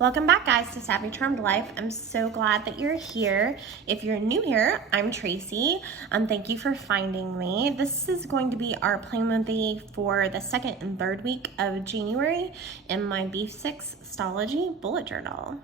Welcome back, guys, to Savvy Charmed Life. I'm so glad that you're here. If you're new here, I'm Tracy. Thank you for finding me. This is going to be our plan with thee for the second and third week of January in my Beef 6 Stalogy bullet journal.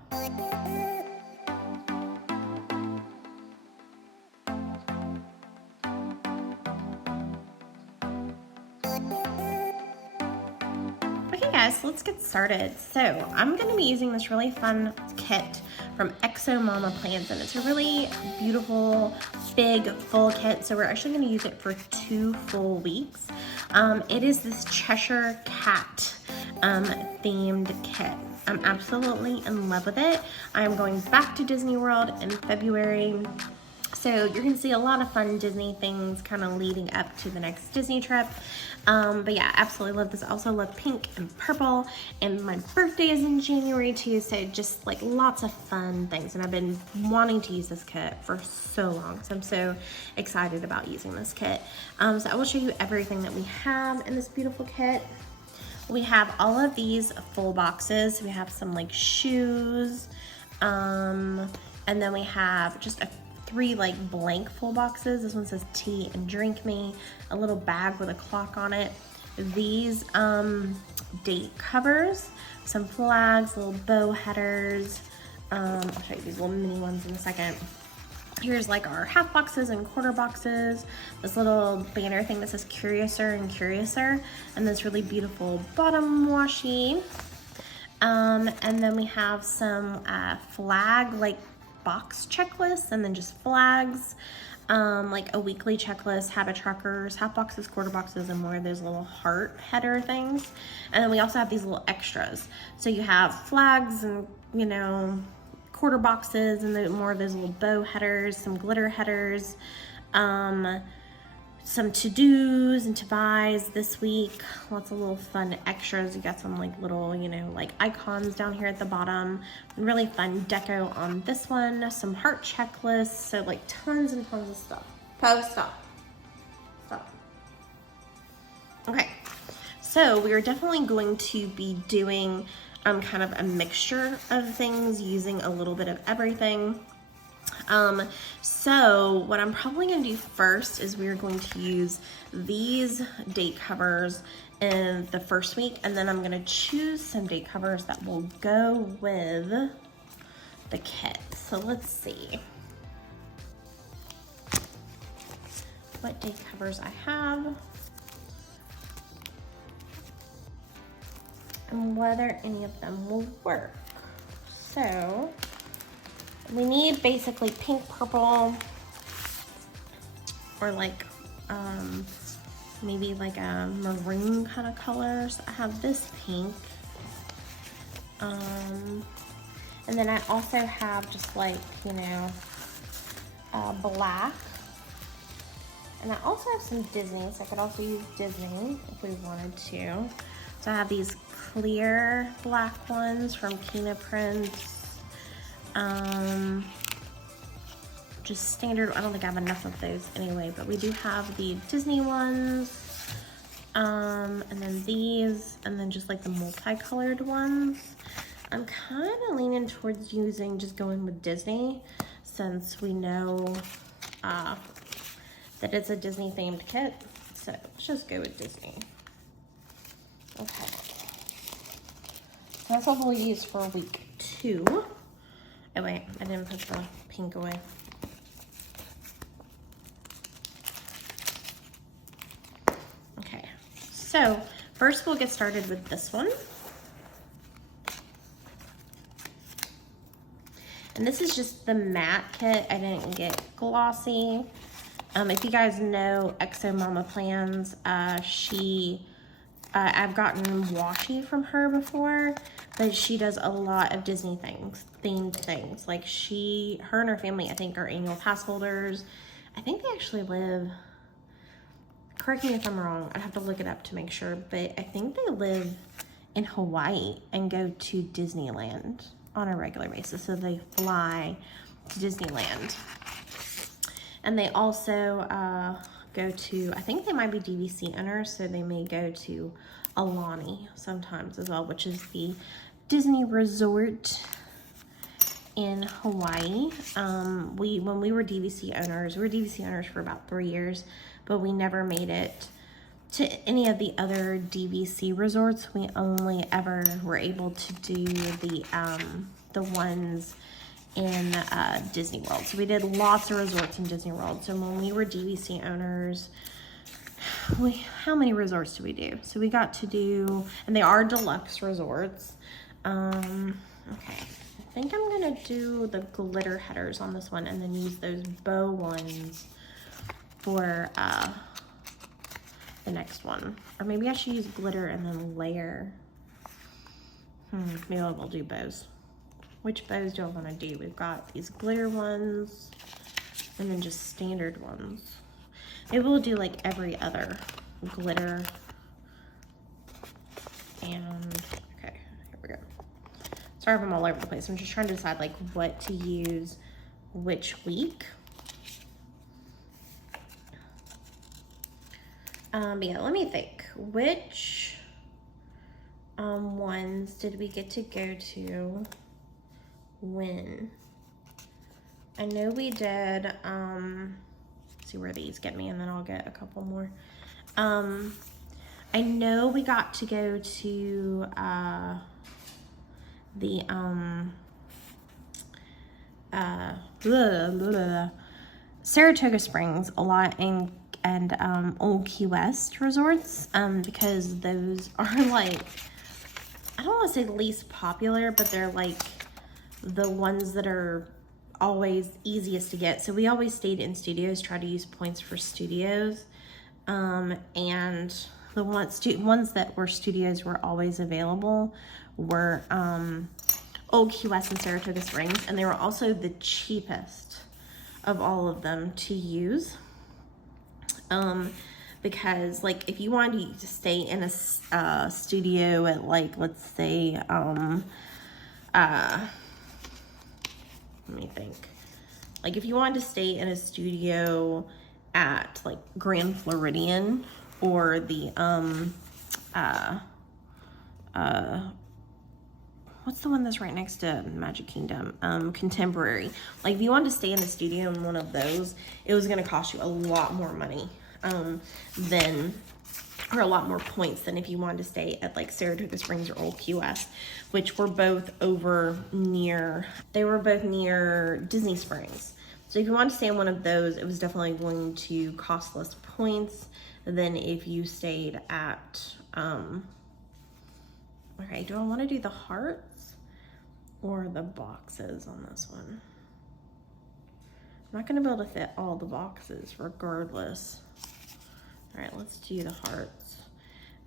Okay guys, so let's get started. So I'm going to be using this really fun kit from Exo Mama Plans, and it's a really beautiful, big, full kit. So we're actually going to use it for 2 full weeks. It is this Cheshire cat themed kit. I'm absolutely in love with it. I'm going back to Disney World in February. So you're gonna see a lot of fun Disney things kind of leading up to the next Disney trip. But yeah, absolutely love this. I also love pink and purple, and my birthday is in January too, so just like lots of fun things. And I've been wanting to use this kit for so long, so I'm so excited about using this kit. So I will show you everything that we have in this beautiful kit. We have all of these full boxes. We have some like shoes, and then we have just 3 like blank full boxes. This one says tea and drink me, a little bag with a clock on it. These date covers, some flags, little bow headers. I'll show you these little mini ones in a second. Here's like our half boxes and quarter boxes, this little banner thing that says Curiouser and Curiouser, and this really beautiful bottom washi. And then we have some flag like box checklists, and then just flags, like a weekly checklist, habit trackers, half boxes, quarter boxes, and more of those little heart header things. And then we also have these little extras. So you have flags and, you know, quarter boxes, and then more of those little bow headers, some glitter headers, some to-dos and to-buys this week. Lots of little fun extras. You got some like little, you know, like icons down here at the bottom. Really fun deco on this one. Some heart checklists. So like tons and tons of stuff. Stop. Okay. So we are definitely going to be doing kind of a mixture of things, using a little bit of everything. So what I'm probably going to do first is we're going to use these date covers in the first week, and then I'm going to choose some date covers that will go with the kit. So let's see what date covers I have and whether any of them will work. So we need basically pink, purple, or like maybe like a maroon kind of colors. I have this pink, and then I also have just like, you know, black, and I also have some Disney, so I could also use Disney if we wanted to. So I have these clear black ones from Kina Prince. Just standard. I don't think I have enough of those anyway, but we do have the Disney ones, and then these, and then just like the multicolored ones. I'm kind of leaning towards just going with Disney, since we know that it's a Disney themed kit. So let's just go with Disney. Okay, that's what we'll use for week 2. Oh wait, I didn't put the pink away. Okay, so first we'll get started with this one. And this is just the matte kit. I didn't get glossy. If you guys know Exo Mama Plans, I've gotten washi from her before, but she does a lot of Disney themed things. Like her and her family, I think, are annual pass holders. I think they actually live, correct me if I'm wrong, I'd have to look it up to make sure, but I think they live in Hawaii and go to Disneyland on a regular basis. So they fly to Disneyland. And they also go to, I think they might be DVC owners, so they may go to Alani sometimes as well, which is the Disney resort in Hawaii. When we were DVC owners, we were DVC owners for about 3 years, but we never made it to any of the other DVC resorts. We only ever were able to do the ones in Disney World. So we did lots of resorts in Disney World. So when we were DVC owners, how many resorts did we do? So we got to do, and they are deluxe resorts. Okay, I think I'm gonna do the glitter headers on this one and then use those bow ones for the next one. Or maybe I should use glitter and then layer. Maybe I'll do bows. Which bows do I want to do? We've got these glitter ones and then just standard ones. Maybe we'll do like every other glitter. And okay, here we go. Sorry if I'm all over the place. I'm just trying to decide like what to use which week. But yeah, let me think. Which ones did we get to go to when? I know we did, see where these get me and then I'll get a couple more. I know we got to go to the Saratoga Springs a lot and Old Key West resorts, because those are like, I don't want to say the least popular, but they're like the ones that are always easiest to get. So we always stayed in studios, tried to use points for studios, and the ones that were studios were always available were Old Key West and Saratoga Springs, and they were also the cheapest of all of them to use. Because like if you wanted to stay in a studio at like, let's say, let me think, like if you wanted to stay in a studio at like Grand Floridian or the what's the one that's right next to Magic Kingdom? Contemporary. Like if you wanted to stay in a studio in one of those, it was going to cost you a lot more money or a lot more points than if you wanted to stay at like Saratoga Springs or Old Key West, which were both near Disney Springs. So if you wanted to stay in one of those, it was definitely going to cost less points than if you stayed at, okay, do I want to do the hearts or the boxes on this one? I'm not going to be able to fit all the boxes regardless. All right, let's do the hearts.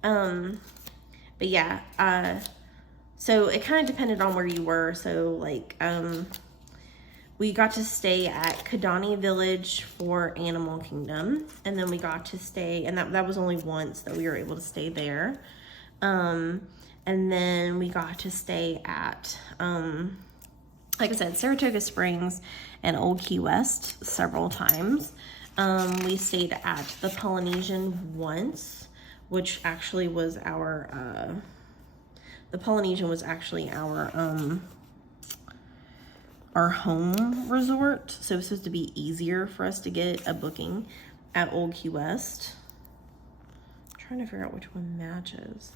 But yeah, so it kind of depended on where you were. So like, we got to stay at Kidani Village for Animal Kingdom. And then we got to stay, and that was only once that we were able to stay there. And then we got to stay at, like I said, Saratoga Springs and Old Key West several times. We stayed at the Polynesian once, which actually was our, the Polynesian was actually our home resort. So it was supposed to be easier for us to get a booking at Old Key West. I'm trying to figure out which one matches.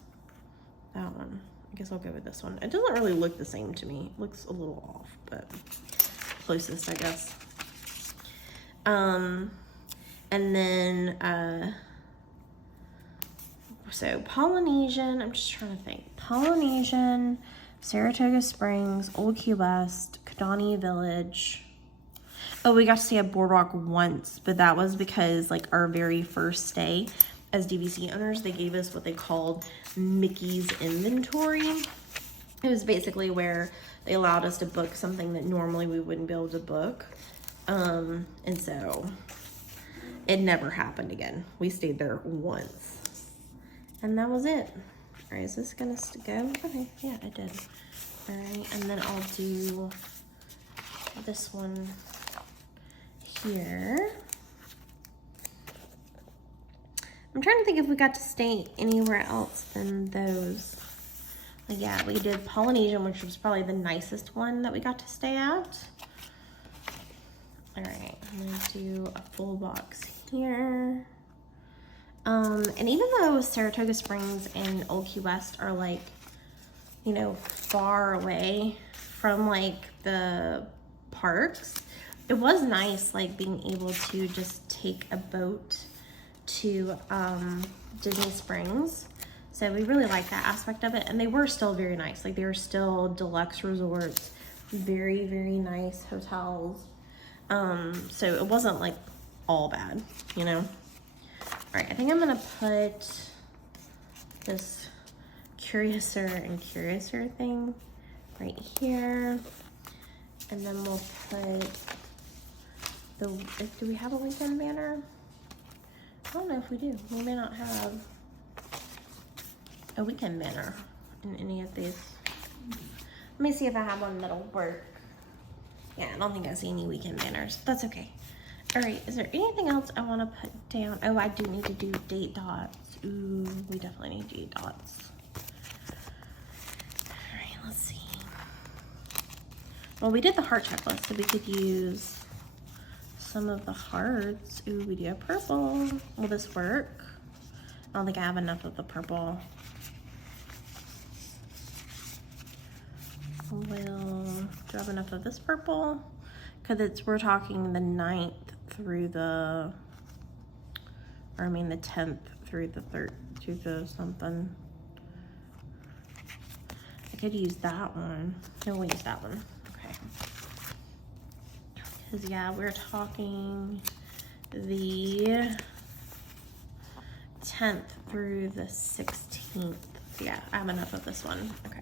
That one. I guess I'll go with this one. It doesn't really look the same to me. It looks a little off, but closest, I guess. And then, so Polynesian, I'm just trying to think. Polynesian, Saratoga Springs, Old Key West, Kidani Village. Oh, we got to stay at Boardwalk once, but that was because like our very first stay as DVC owners, they gave us what they called Mickey's inventory. It was basically where they allowed us to book something that normally we wouldn't be able to book. And so it never happened again. We stayed there once. And that was it. All right, is this gonna go? Okay, yeah, it did. All right, and then I'll do this one here. I'm trying to think if we got to stay anywhere else than those. Yeah, we did Polynesian, which was probably the nicest one that we got to stay at. All right, I'm gonna do a full box here. And even though Saratoga Springs and Old Key West are like, you know, far away from like the parks, it was nice like being able to just take a boat to Disney Springs. So we really liked that aspect of it, and they were still very nice. Like they were still deluxe resorts, very, very nice hotels. So it wasn't like all bad, you know? All right, I think I'm gonna put this Curiouser and Curiouser thing right here. And then we'll put the, do we have a weekend banner? I don't know if we do. We may not have a weekend banner in any of these. Let me see if I have one that'll work. Yeah, I don't think I see any weekend banners. That's okay. All right, is there anything else I want to put down? Oh, I do need to do date dots. Ooh, we definitely need date dots. All right, let's see. Well, we did the heart checklist, so we could use some of the hearts. Ooh, we do have purple. Will this work? I don't think I have enough of the purple. Do I have enough of this purple? Because we're talking the 9th through the, or I mean the 10th through the 3rd, through the something. I could use that one. No, we'll use that one. Okay. Because yeah, we're talking the 10th through the 16th. Yeah, I have enough of this one. Okay.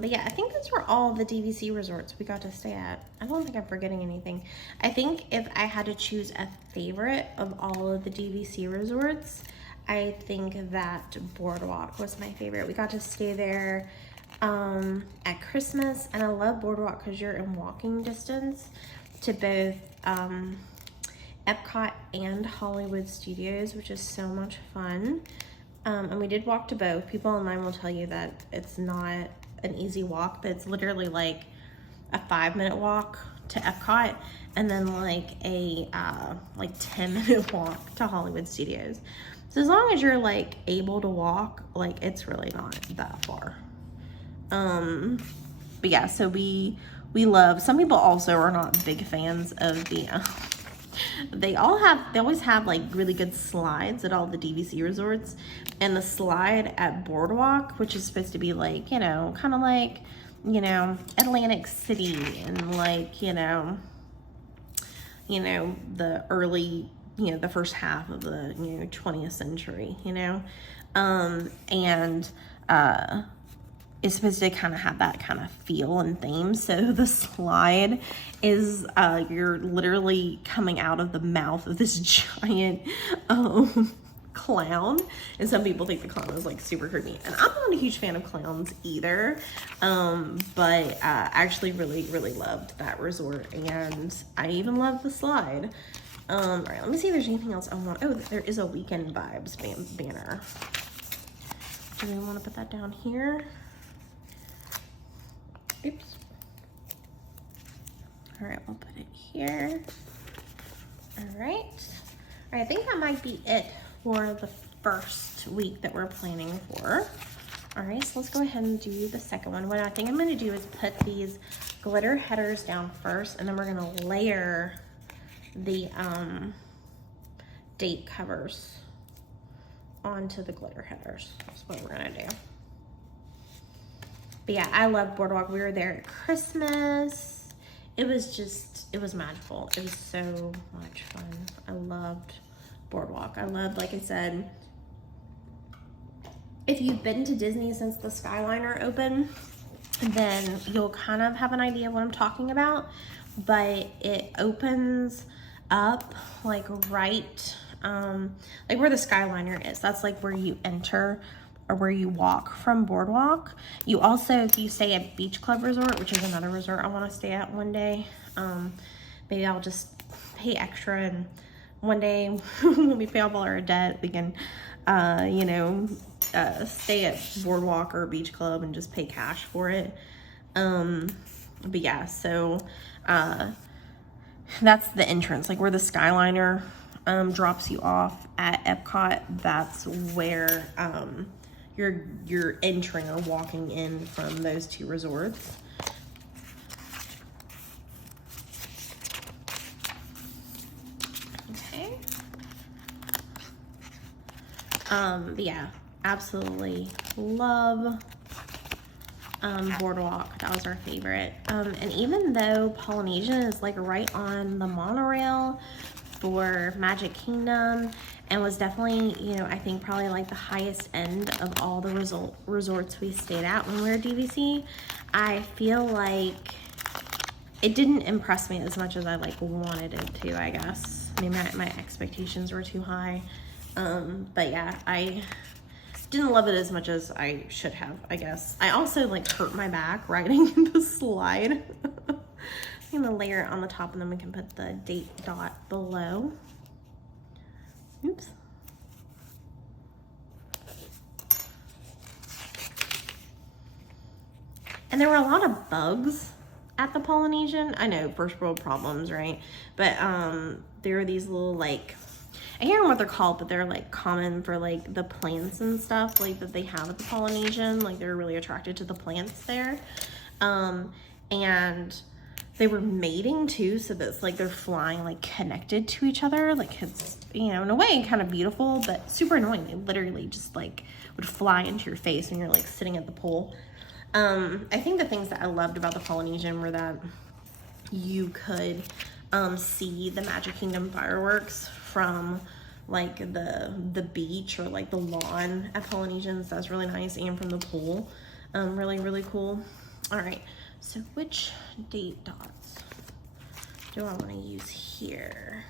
But yeah, I think those were all the DVC resorts we got to stay at. I don't think I'm forgetting anything. I think if I had to choose a favorite of all of the DVC resorts, I think that Boardwalk was my favorite. We got to stay there at Christmas, and I love Boardwalk because you're in walking distance to both Epcot and Hollywood Studios, which is so much fun. And we did walk to both. People online will tell you that it's not an easy walk, but it's literally like a 5-minute walk to Epcot, and then like a 10-minute walk to Hollywood Studios. So as long as you're like able to walk, like it's really not that far. But yeah, so we love, some people also are not big fans of the they always have like really good slides at all the DVC resorts, and the slide at Boardwalk, which is supposed to be like, you know, kind of like, you know, Atlantic City and like, you know, the early, you know, the first half of the, you know, 20th century, you know, is supposed to kind of have that kind of feel and theme. So the slide is, you're literally coming out of the mouth of this giant clown. And some people think the clown is like super creepy. And I'm not a huge fan of clowns either. But I actually really, really loved that resort. And I even love the slide. All right, let me see if there's anything else I want. Oh, there is a Weekend Vibes banner. Do we want to put that down here? Oops. All right, we'll put it here. All right. I think that might be it for the first week that we're planning for. All right, so let's go ahead and do the second one. What I think I'm gonna do is put these glitter headers down first, and then we're gonna layer the date covers onto the glitter headers. That's what we're gonna do. But yeah, I love Boardwalk. We were there at Christmas. It was magical. It was so much fun. I loved Boardwalk. I loved, like I said, if you've been to Disney since the Skyliner opened, then you'll kind of have an idea what I'm talking about. But it opens up like right, like where the Skyliner is. That's like where you enter or where you walk from Boardwalk. You also, if you stay at Beach Club Resort, which is another resort I want to stay at one day, maybe I'll just pay extra, and one day when we pay off all our debt, we can, you know, stay at Boardwalk or Beach Club and just pay cash for it. But yeah, so that's the entrance, like where the Skyliner drops you off at Epcot. That's where you're entering or walking in from those two resorts. Okay. But yeah, absolutely love Boardwalk. That was our favorite. And even though Polynesian is like right on the monorail for Magic Kingdom and was definitely, you know, I think probably like the highest end of all the resorts we stayed at when we were DVC, I feel like it didn't impress me as much as I like wanted it to, I guess. Maybe my expectations were too high. But yeah, I didn't love it as much as I should have, I guess. I also like hurt my back riding the slide. I'm gonna layer it on the top and then we can put the date dot below. Oops. And there were a lot of bugs at the Polynesian. I know, first world problems, right? But there are these little like, I can't remember what they're called, but they're like common for like the plants and stuff like that they have at the Polynesian. Like they're really attracted to the plants there. And they were mating too, so that's like they're flying like connected to each other. Like it's, you know, in a way kind of beautiful, but super annoying. They literally just like would fly into your face when you're like sitting at the pool. I think the things that I loved about the Polynesian were that you could see the Magic Kingdom fireworks from like the beach or like the lawn at Polynesian. So that's really nice, and from the pool. Really, really cool. All right, so which date dots do I want to use here?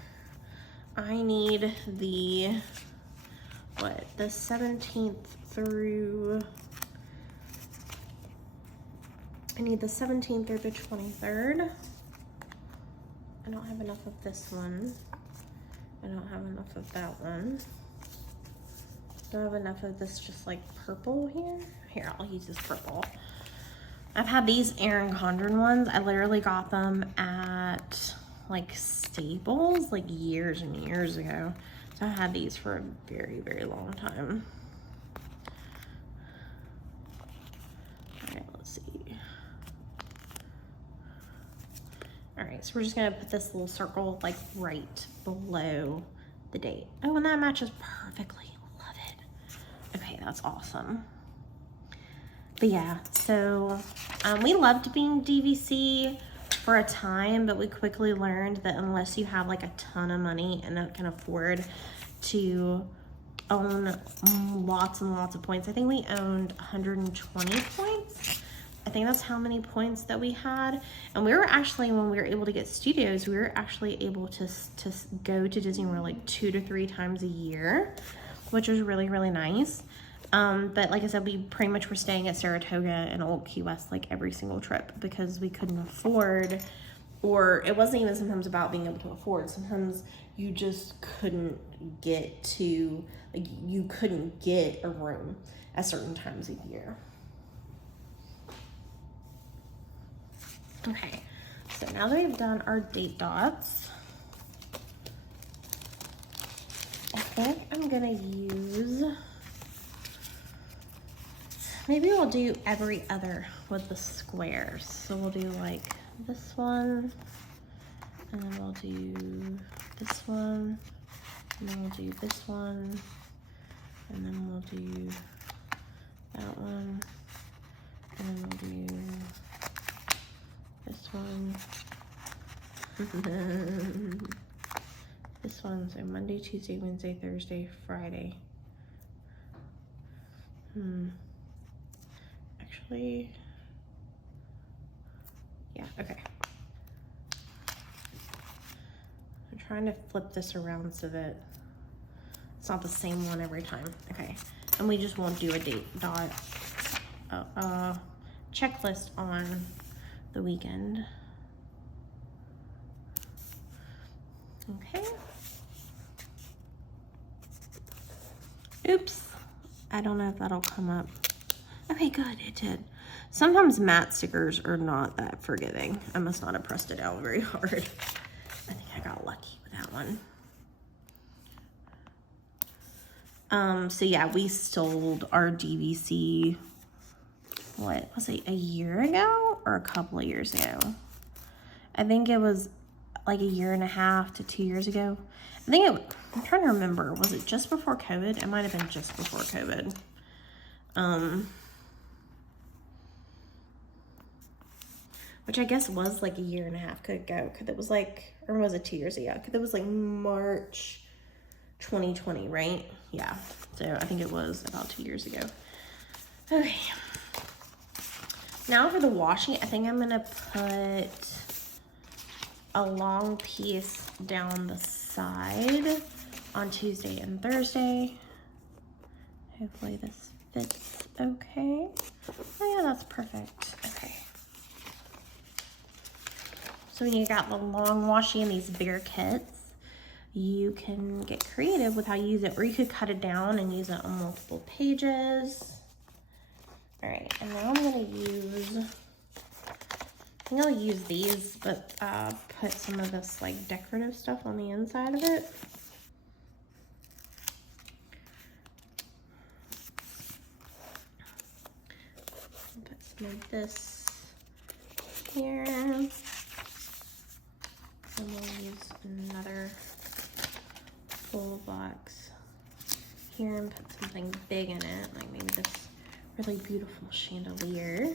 I need the 17th through, I need the 17th through the 23rd. I don't have enough of this one. I don't have enough of that one. Do I have enough of this just like purple here? Here, I'll use this purple. I've had these Erin Condren ones. I literally got them at like Staples like years and years ago. So I had these for a very, very long time. All right, let's see. All right, so we're just gonna put this little circle like right below the date. Oh, and that matches perfectly. Love it. Okay, that's awesome. But yeah, so we loved being DVC for a time, but we quickly learned that unless you have like a ton of money and can afford to own lots and lots of points, I think we owned 120 points. I think that's how many points that we had. And we were actually, when we were able to get studios, we were actually able to go to Disney World like 2 to 3 times a year, which was really, really nice. But like I said, we pretty much were staying at Saratoga and Old Key West like every single trip because we couldn't afford, or it wasn't even sometimes about being able to afford. Sometimes you just couldn't get to, like you couldn't get a room at certain times of year. Okay, so now that we've done our date dots, I think I'm gonna use, maybe we'll do every other with the squares. So we'll do like this one, and then we'll do this one, and then we'll do this one, and then we'll do that one, and then we'll do this one, and then this one. So Monday, Tuesday, Wednesday, Thursday, Friday. Actually, yeah, okay. I'm trying to flip this around so that it's not the same one every time. Okay, and we just won't do a date dot checklist on the weekend. Okay. Oops. I don't know if that'll come up. Okay, good, it did. Sometimes matte stickers are not that forgiving. I must not have pressed it out very hard. I think I got lucky with that one. So yeah, we sold our DVC, what was it, a year ago or a couple of years ago? I think it was like a year and a half to 2 years ago. I'm trying to remember, was it just before COVID? It might have been just before COVID. Which I guess was like a year and a half ago, because it was like, or was it 2 years ago? Because it was like March 2020, right? Yeah, so I think it was about 2 years ago. Okay. Now for the washi, I think I'm gonna put a long piece down the side on Tuesday and Thursday. Hopefully this fits okay. Oh yeah, that's perfect. Okay. So when you got the long washi and these bigger kits, you can get creative with how you use it, or you could cut it down and use it on multiple pages. All right, and now I'm gonna use, I think I'll use these, but put some of this like decorative stuff on the inside of it. Put some of this here. And we'll use another full box here and put something big in it, like maybe this really beautiful chandelier.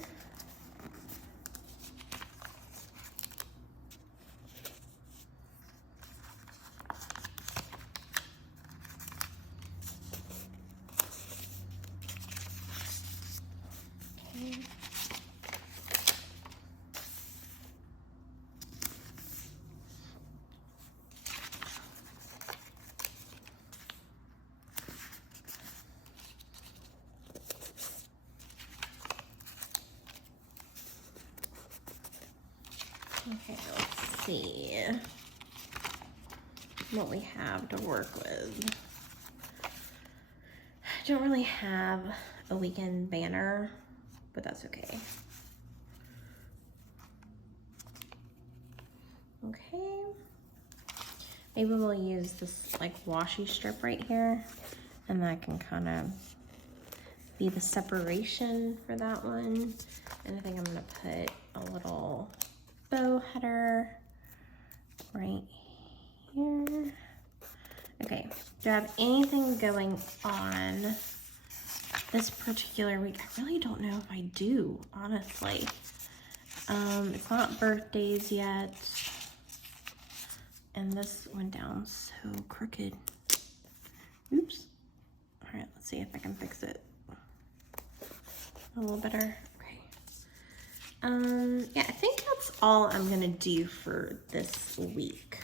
Okay. Okay, let's see what we have to work with. I don't really have a weekend banner, but that's okay. Okay, maybe we'll use this like washi strip right here, and that can kind of be the separation for that one. And I think I'm gonna put a little bow header right here. Okay, do I have anything going on this particular week? I really don't know if I do, honestly. It's not birthdays yet. And this went down so crooked. Oops. All right, let's see if I can fix it a little better. Yeah, I think that's all I'm gonna do for this week.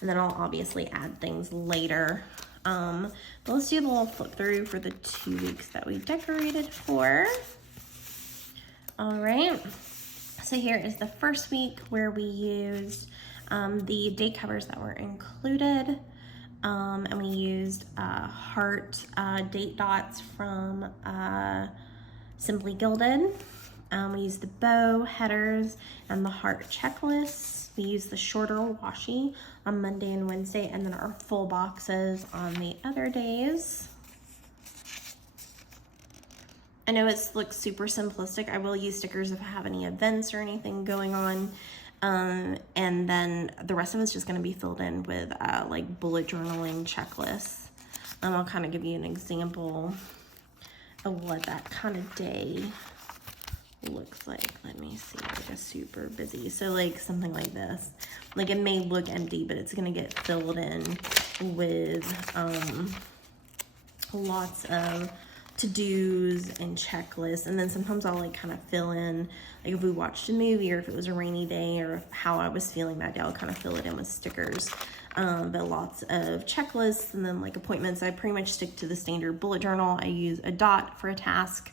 And then I'll obviously add things later. But let's do the little flip through for the 2 weeks that we decorated for. All right, so here is the first week where we used the date covers that were included. And we used heart date dots from Simply Gilded. We used the bow headers and the heart checklists. We used the shorter washi on Monday and Wednesday, and then our full boxes on the other days. I know it looks super simplistic. I will use stickers if I have any events or anything going on. And then the rest of it's just gonna be filled in with like bullet journaling checklists. I'll kind of give you an example of what that kind of day looks like. Let me see, like a super busy. So like something like this, like it may look empty, but it's gonna get filled in with lots of to-dos and checklists. And then sometimes I'll like kind of fill in, like if we watched a movie or if it was a rainy day or how I was feeling that day, I'll kind of fill it in with stickers. But lots of checklists, and then like appointments. I pretty much stick to the standard bullet journal. I use a dot for a task.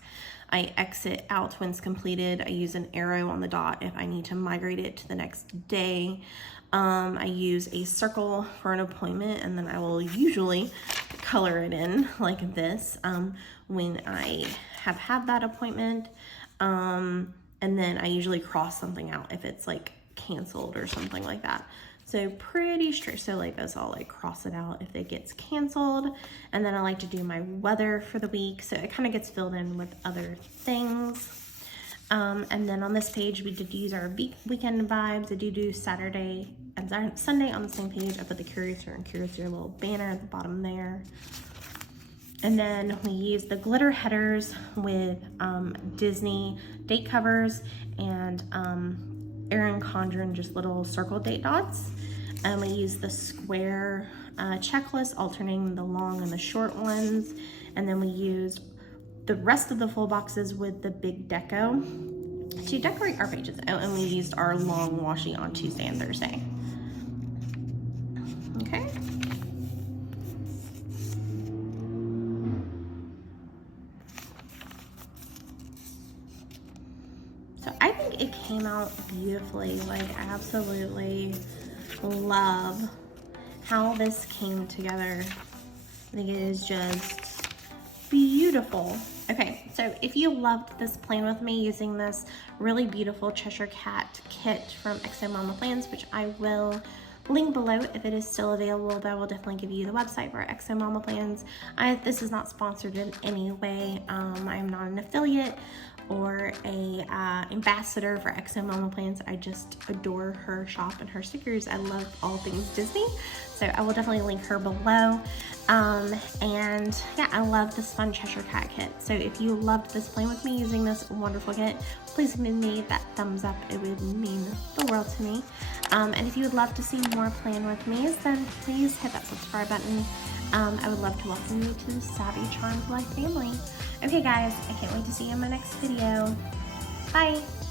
I exit out when it's completed. I use an arrow on the dot if I need to migrate it to the next day. I use a circle for an appointment, and then I will usually color it in like this when I have had that appointment. And then I usually cross something out if it's like canceled or something like that. So pretty straight, so like this, I'll like cross it out if it gets canceled. And then I like to do my weather for the week, so it kind of gets filled in with other things. And then on this page, we did use our weekend vibes. I do Saturday and Sunday on the same page. I put the Curiouser and Curiouser little banner at the bottom there. And then we used the glitter headers with Disney date covers and Erin Condren just little circle date dots. And we used the square checklist, alternating the long and the short ones. And then we used the rest of the full boxes with the big deco to decorate our pages. Oh, and we used our long washi on Tuesday and Thursday. Okay. So I think it came out beautifully. Like, I absolutely love how this came together. I think it is just beautiful. Okay, so if you loved this plan with me using this really beautiful Cheshire Cat kit from XO Mama Plans, which I will link below if it is still available, but I will definitely give you the website for XO Mama Plans. This is not sponsored in any way. I am not an affiliate or a ambassador for XO Mama Plans. I just adore her shop and her stickers. I love all things Disney, so I will definitely link her below. And yeah, I love this fun Cheshire Cat kit. So if you loved this plan with me using this wonderful kit, please give me that thumbs up. It would mean the world to me. And if you would love to see more plan with me, then please hit that subscribe button. I would love to welcome you to the Savvy Charmed Life family. Okay guys, I can't wait to see you in my next video. Bye!